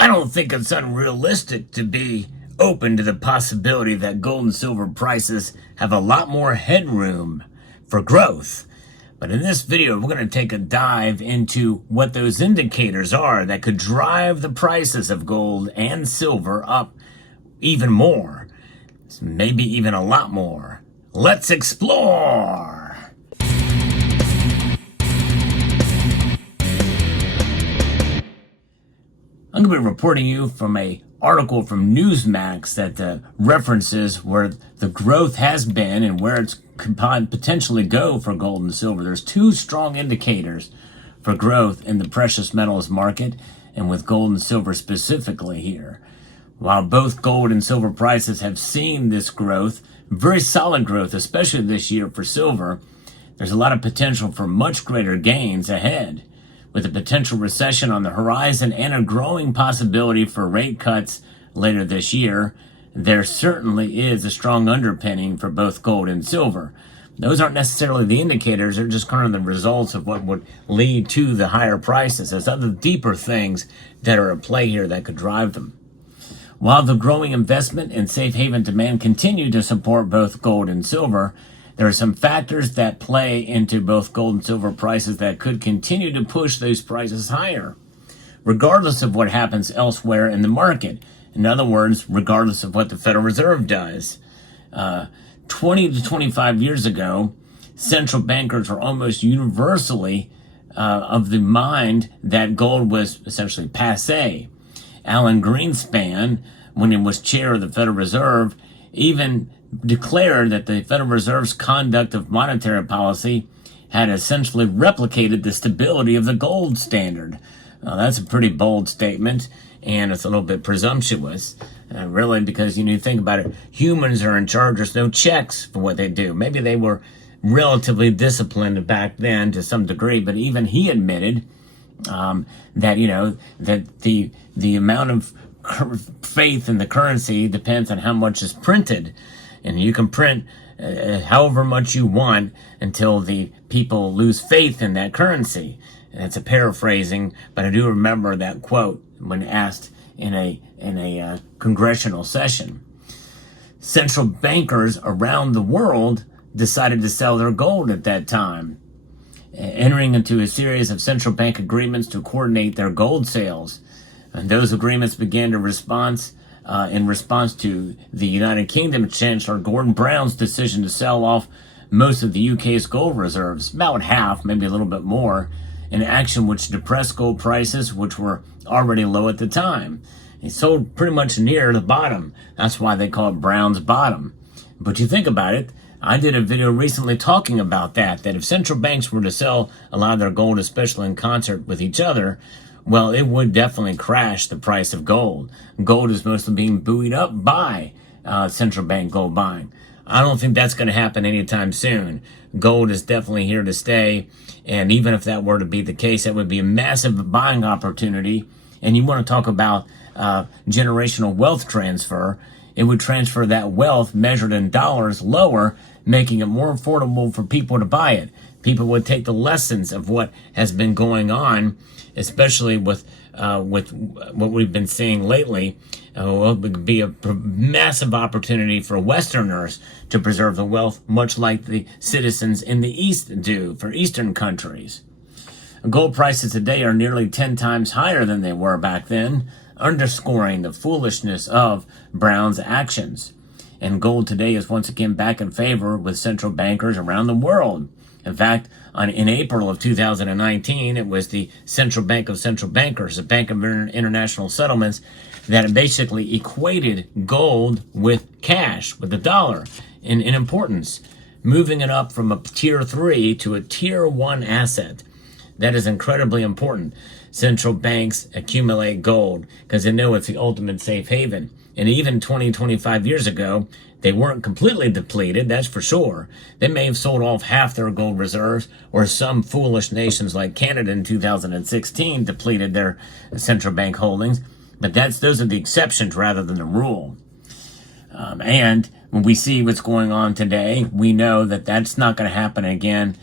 I don't think it's unrealistic to be open to the possibility that gold and silver prices have a lot more headroom for growth. But in this video, we're going to take a dive into what those indicators are that could drive the prices of gold and silver up even more, maybe even a lot more. Let's explore! I'm going to be reporting you from an article from Newsmax that references where the growth has been and where it could potentially go for gold and silver. There's two strong indicators for growth in the precious metals market, and with gold and silver specifically here. While both gold and silver prices have seen this growth, very solid growth, especially this year for silver, there's a lot of potential for much greater gains ahead. With a potential recession on the horizon and a growing possibility for rate cuts later this year, there certainly is a strong underpinning for both gold and silver. Those aren't necessarily the indicators, they're just kind of the results of what would lead to the higher prices. There's other deeper things that are at play here that could drive them. While the growing investment and safe haven demand continue to support both gold and silver, there are some factors that play into both gold and silver prices that could continue to push those prices higher, regardless of what happens elsewhere in the market. In other words, regardless of what the Federal Reserve does. 20 to 25 years ago, central bankers were almost universally of the mind that gold was essentially passé. Alan Greenspan, when he was chair of the Federal Reserve, even declared that the Federal Reserve's conduct of monetary policy had essentially replicated the stability of the gold standard. That's a pretty bold statement, and it's a little bit presumptuous, really, because you think about it, humans are in charge. There's no checks for what they do. Maybe they were relatively disciplined back then to some degree, but even he admitted that the amount of faith in the currency depends on how much is printed. And you can print however much you want until the people lose faith in that currency. And it's a paraphrasing, but I do remember that quote when asked in a congressional session. Central bankers around the world decided to sell their gold at that time, entering into a series of central bank agreements to coordinate their gold sales. And those agreements began to in response to the United Kingdom Chancellor Gordon Brown's decision to sell off most of the UK's gold reserves, about half, maybe a little bit more, an action which depressed gold prices, which were already low at the time. He sold pretty much near the bottom. That's why they call it Brown's bottom. But you think about it, I did a video recently talking about that if central banks were to sell a lot of their gold, especially in concert with each other, well, it would definitely crash the price of gold. Gold is mostly being buoyed up by central bank gold buying. I don't think that's going to happen anytime soon. Gold is definitely here to stay, and even if that were to be the case, that would be a massive buying opportunity. And you want to talk about generational wealth transfer. It would transfer that wealth measured in dollars lower, making it more affordable for people to buy it. People would take the lessons of what has been going on, especially with what we've been seeing lately. It would be a massive opportunity for Westerners to preserve the wealth, much like the citizens in the East do for Eastern countries. Gold prices today are nearly 10 times higher than they were back then, underscoring the foolishness of Brown's actions. And gold today is once again back in favor with central bankers around the world. In fact, in April of 2019, it was the Central Bank of Central Bankers, the Bank of International Settlements, that basically equated gold with cash, with the dollar, in importance, moving it up from a tier 3 to a tier 1 asset. That is incredibly important. Central banks accumulate gold because they know it's the ultimate safe haven. And even 20, 25 years ago, they weren't completely depleted, that's for sure. They may have sold off half their gold reserves, or some foolish nations like Canada in 2016 depleted their central bank holdings. But those are the exceptions rather than the rule. And when we see what's going on today, we know that that's not going to happen again,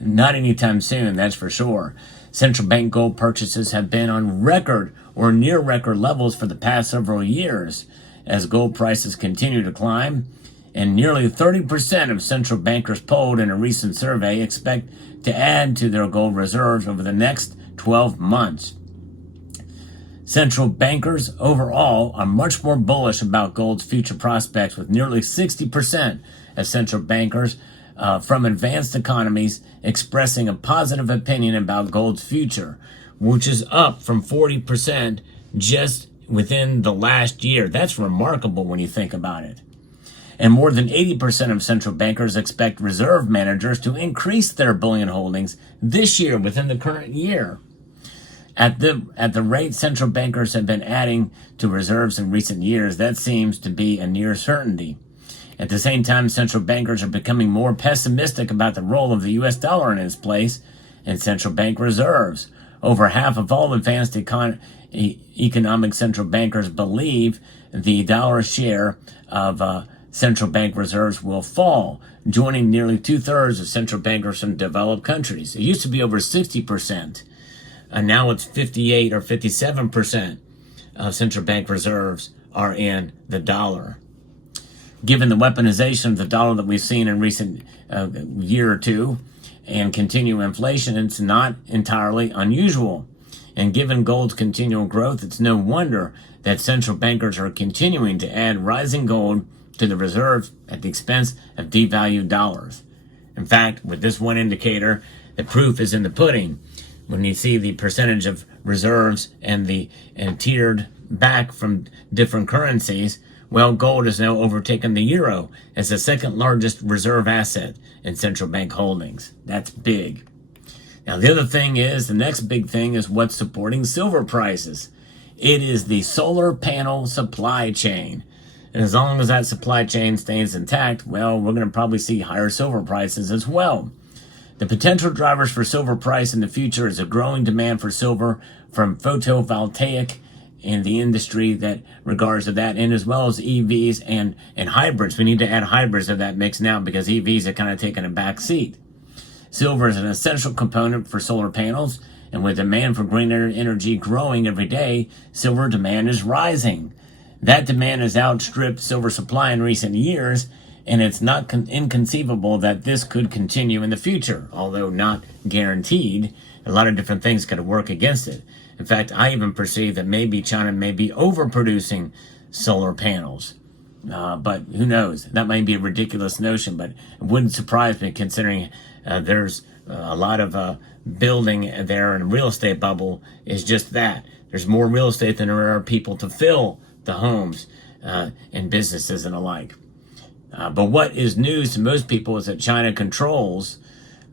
not anytime soon, that's for sure. Central bank gold purchases have been on record or near record levels for the past several years as gold prices continue to climb. And nearly 30% of central bankers polled in a recent survey expect to add to their gold reserves over the next 12 months. Central bankers overall are much more bullish about gold's future prospects, with nearly 60% of central bankers from advanced economies expressing a positive opinion about gold's future, which is up from 40% just within the last year. That's remarkable when you think about it. And more than 80% of central bankers expect reserve managers to increase their bullion holdings this year, within the current year. At the rate central bankers have been adding to reserves in recent years, that seems to be a near certainty. At the same time, central bankers are becoming more pessimistic about the role of the U.S. dollar in its place in central bank reserves. Over half of all advanced economic central bankers believe the dollar share of central bank reserves will fall, joining nearly 2/3 of central bankers from developed countries. It used to be over 60%, and now it's 58 or 57% of central bank reserves are in the dollar. Given the weaponization of the dollar that we've seen in recent year or two and continuing inflation, it's not entirely unusual. And given gold's continual growth, it's no wonder that central bankers are continuing to add rising gold to the reserves at the expense of devalued dollars. In fact, with this one indicator, the proof is in the pudding. When you see the percentage of reserves and tiered back from different currencies, well, gold has now overtaken the euro as the second largest reserve asset in central bank holdings. That's big. Now, the other thing is, the next big thing is what's supporting silver prices. It is the solar panel supply chain. And as long as that supply chain stays intact, well, we're going to probably see higher silver prices as well. The potential drivers for silver price in the future is a growing demand for silver from photovoltaic in the industry that regards to that, and as well as EVs and hybrids. We need to add hybrids to that mix now because EVs are kind of taking a back seat. Silver is an essential component for solar panels, and with demand for greener energy growing every day, silver demand is rising. That demand has outstripped silver supply in recent years, and it's not inconceivable that this could continue in the future, although not guaranteed. A lot of different things could work against it. In fact, I even perceive that maybe China may be overproducing solar panels. But who knows? That might be a ridiculous notion, but it wouldn't surprise me considering there's a lot of building there, and real estate bubble is just that. There's more real estate than there are people to fill the homes and businesses and alike. But what is news to most people is that China controls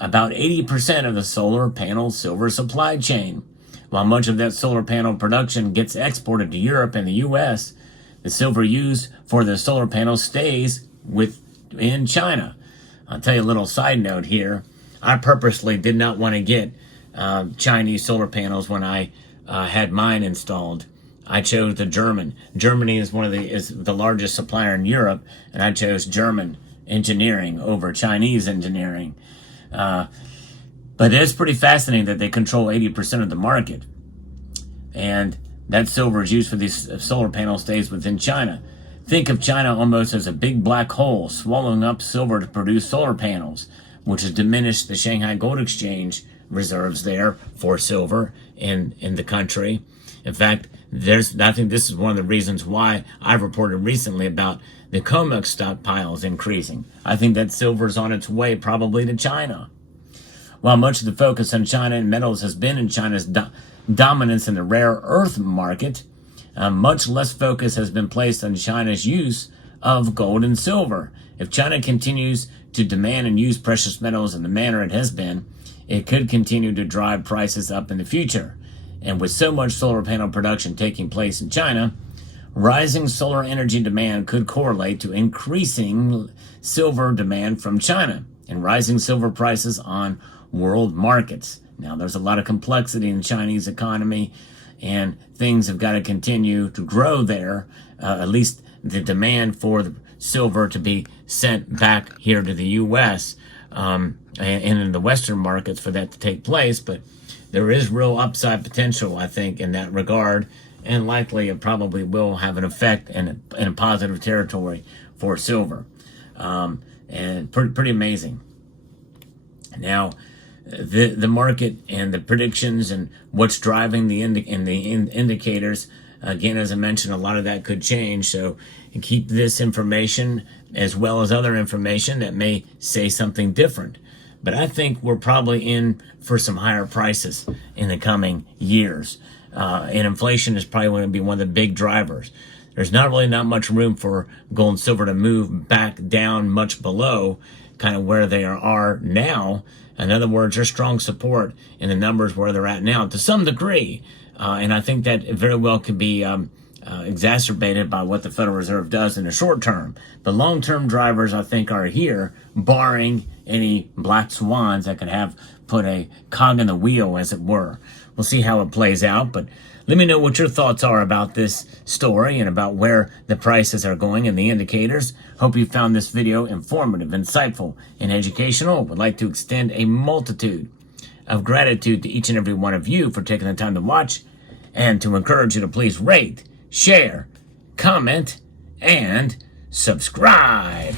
about 80% of the solar panel silver supply chain. While much of that solar panel production gets exported to Europe and the U.S., the silver used for the solar panels stays in China. I'll tell you a little side note here. I purposely did not want to get Chinese solar panels when I had mine installed. I chose the German. Germany is the largest supplier in Europe, and I chose German engineering over Chinese engineering. But it's pretty fascinating that they control 80% of the market. And that silver is used for these solar panels stays within China. Think of China almost as a big black hole swallowing up silver to produce solar panels, which has diminished the Shanghai Gold Exchange reserves there for silver in the country. In fact, I think this is one of the reasons why I've reported recently about the COMEX stockpiles increasing. I think that silver is on its way probably to China. While much of the focus on China and metals has been in China's dominance in the rare earth market, much less focus has been placed on China's use of gold and silver. If China continues to demand and use precious metals in the manner it has been, it could continue to drive prices up in the future. And with so much solar panel production taking place in China, rising solar energy demand could correlate to increasing silver demand from China and rising silver prices on world markets. Now, there's a lot of complexity in the Chinese economy, and things have got to continue to grow there, at least the demand for the silver to be sent back here to the U.S. And in the Western markets for that to take place. But there is real upside potential, I think, in that regard, and likely it probably will have an effect in a positive territory for silver, and pretty amazing. Now, the market and the predictions and what's driving the indicators, again, as I mentioned, a lot of that could change. So keep this information as well as other information that may say something different. But I think we're probably in for some higher prices in the coming years. And inflation is probably going to be one of the big drivers. There's not much room for gold and silver to move back down much below kind of where they are now. In other words, there's strong support in the numbers where they're at now to some degree. And I think that very well could be exacerbated by what the Federal Reserve does in the short term. The long-term drivers, I think, are here, barring any black swans that could have put a cog in the wheel, as it were. We'll see how it plays out, but let me know what your thoughts are about this story and about where the prices are going and the indicators. Hope you found this video informative, insightful, and educational. Would like to extend a multitude of gratitude to each and every one of you for taking the time to watch, and to encourage you to please rate, share, comment, and subscribe.